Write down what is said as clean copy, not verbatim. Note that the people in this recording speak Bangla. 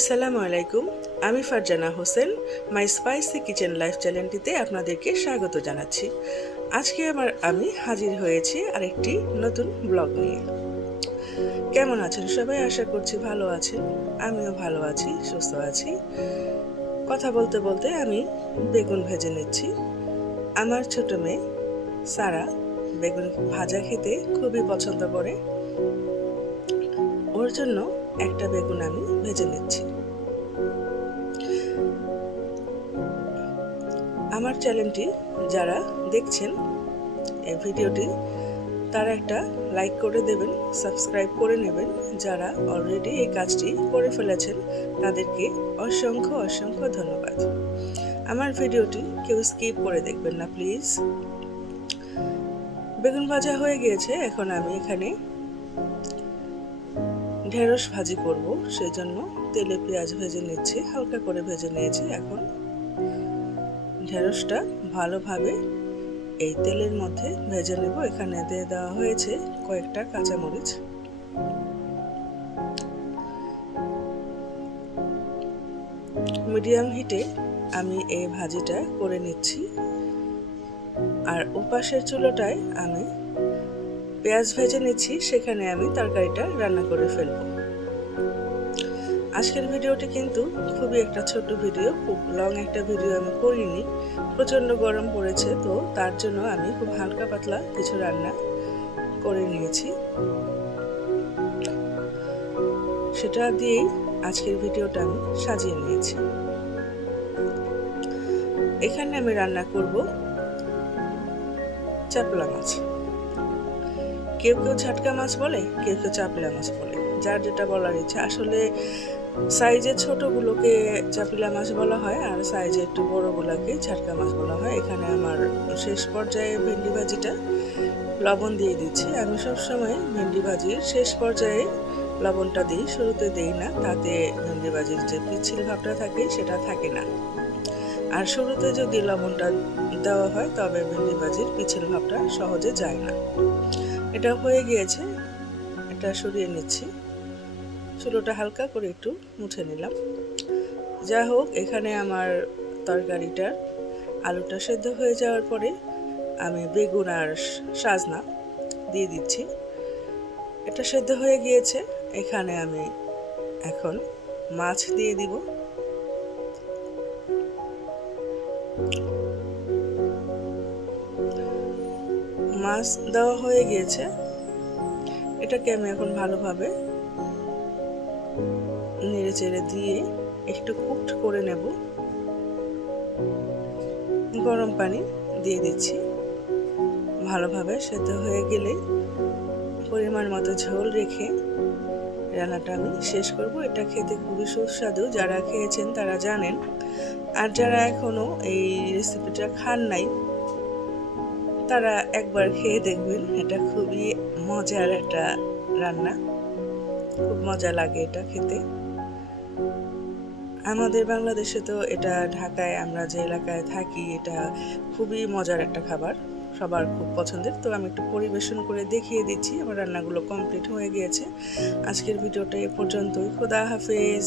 আসসালামু আলাইকুম। আমি ফারজানা হোসেন মাই স্পাইসি কিচেন লাইফ চ্যানেলটিতে আপনাদেরকে স্বাগত জানাচ্ছি। আজকে আমি হাজির হয়েছি আরেকটি নতুন ব্লগ নিয়ে। কেমন আছেন সবাই? আশা করছি ভালো আছেন। আমিও ভালো আছি, সুস্থ আছি। কথা বলতে বলতে আমি বেগুন ভেজে নিচ্ছি। আমার ছোট মেয়ে সারা বেগুন ভাজা খেতে খুবই পছন্দ করে। ওর জন্য একটা বেগুন আমি ভেজে নিচ্ছি। আমার চ্যানেলটি যারা দেখছেন এই ভিডিওটি তারা একটা লাইক করে দেবেন, সাবস্ক্রাইব করে নেবেন। যারা অলরেডি এই কাজটি করে ফেলেছেন তাদেরকে অসংখ্য অসংখ্য ধন্যবাদ। আমার ভিডিওটি কেউ স্কিপ করে দেখবেন না প্লিজ। বেগুন ভাজা হয়ে গিয়েছে, এখন আমি এখানে ঢেঁড়স ভাজি করব, সেই জন্য তেলে পেঁয়াজ ভেজে নিচ্ছি, হালকা করে ভেজে নিয়েছি। এখন ঢেঁড়সটা ভালোভাবে এই তেলের মধ্যে ভেজে নেব। এখানে দিয়ে দেওয়া হয়েছে কয়েকটা কাঁচামরিচ। মিডিয়াম হিটে আমি এই ভাজিটা করে নিচ্ছি, আর ওপাশের চুলোটায় আমি পেঁয়াজ ভেজে নিচ্ছি, সেখানে আমি তরকারিটা রান্না করে ফেলব। আজকের ভিডিওটি কিন্তু খুবই একটা ছোট ভিডিও, খুব লং একটা ভিডিও আমি করিনি। প্রচণ্ড গরম পড়েছে, তো তার জন্য আমি খুব হালকা পাতলা কিছু রান্না করে নিয়েছি। সেটা দিয়েই আজকের ভিডিওটা আমি সাজিয়ে নিয়েছি। এখানে আমি রান্না করব চাপলা মাছ। কেউ কেউ ঝাটকা মাছ বলে, কেউ কেউ চাপলা মাছ বলে, যার যেটা বলার ইচ্ছা। আসলে সাইজে ছোটগুলোকে চাপিলা মাছ বলা হয়, আর সাইজে একটু বড়গুলোকে ঝাটকা মাছ বলা হয়। এখানে আমার শেষ পর্যায়ে ভেন্ডি ভাজিটা লবণ দিয়ে দিচ্ছি। আমি সবসময় ভেন্ডি ভাজির শেষ পর্যায়ে লবণটা দিই, শুরুতে দিই না, তাতে ভেন্ডি ভাজির যে পিচ্ছিল ভাবটা থাকে সেটা থাকে না। আর শুরুতে যদি লবণটা দেওয়া হয় তবে ভেন্ডি ভাজির পিচ্ছিল ভাবটা সহজে যায় না। এটা হয়ে গিয়েছে, এটা সরিয়ে নিচ্ছি। চুলোটা হালকা করে একটু মুছে নিলাম। যা হোক, এখানে আমার তরকারিটার আলুটা সেদ্ধ হয়ে যাওয়ার পরে আমি বেগুন আর সাজনা দিয়ে দিচ্ছি। এটা সেদ্ধ হয়ে গিয়েছে, এখানে আমি এখন মাছ দিয়ে দিব। মাছ দেওয়া হয়ে গিয়েছে, এটাকে আমি এখন ভালোভাবে নেড়ে চেড়ে দিয়ে একটু কুকড করে নেব। গরম পানি দিয়ে দিচ্ছি। ভালোভাবে সেদ্ধ হয়ে গেলে পরিমাণ মতো ঝোল রেখে রান্নাটা আমি শেষ করব। এটা খেতে খুবই সুস্বাদু, যারা খেয়েছেন তারা জানেন, আর যারা এখনো এই রেসিপিটা খান নাই তারা একবার খেয়ে দেখবেন। এটা খুবই মজার একটা রান্না, খুব মজা লাগে এটা খেতে। আমাদের বাংলাদেশে তো এটা, ঢাকায় আমরা যে এলাকায় থাকি, এটা খুবই মজার একটা খাবার, সবার খুব পছন্দের। তো আমি একটু পরিবেশন করে দেখিয়ে দিচ্ছি। আমার রান্নাগুলো কমপ্লিট হয়ে গিয়েছে। আজকের ভিডিওটা এ পর্যন্তই। খোদা হাফেজ।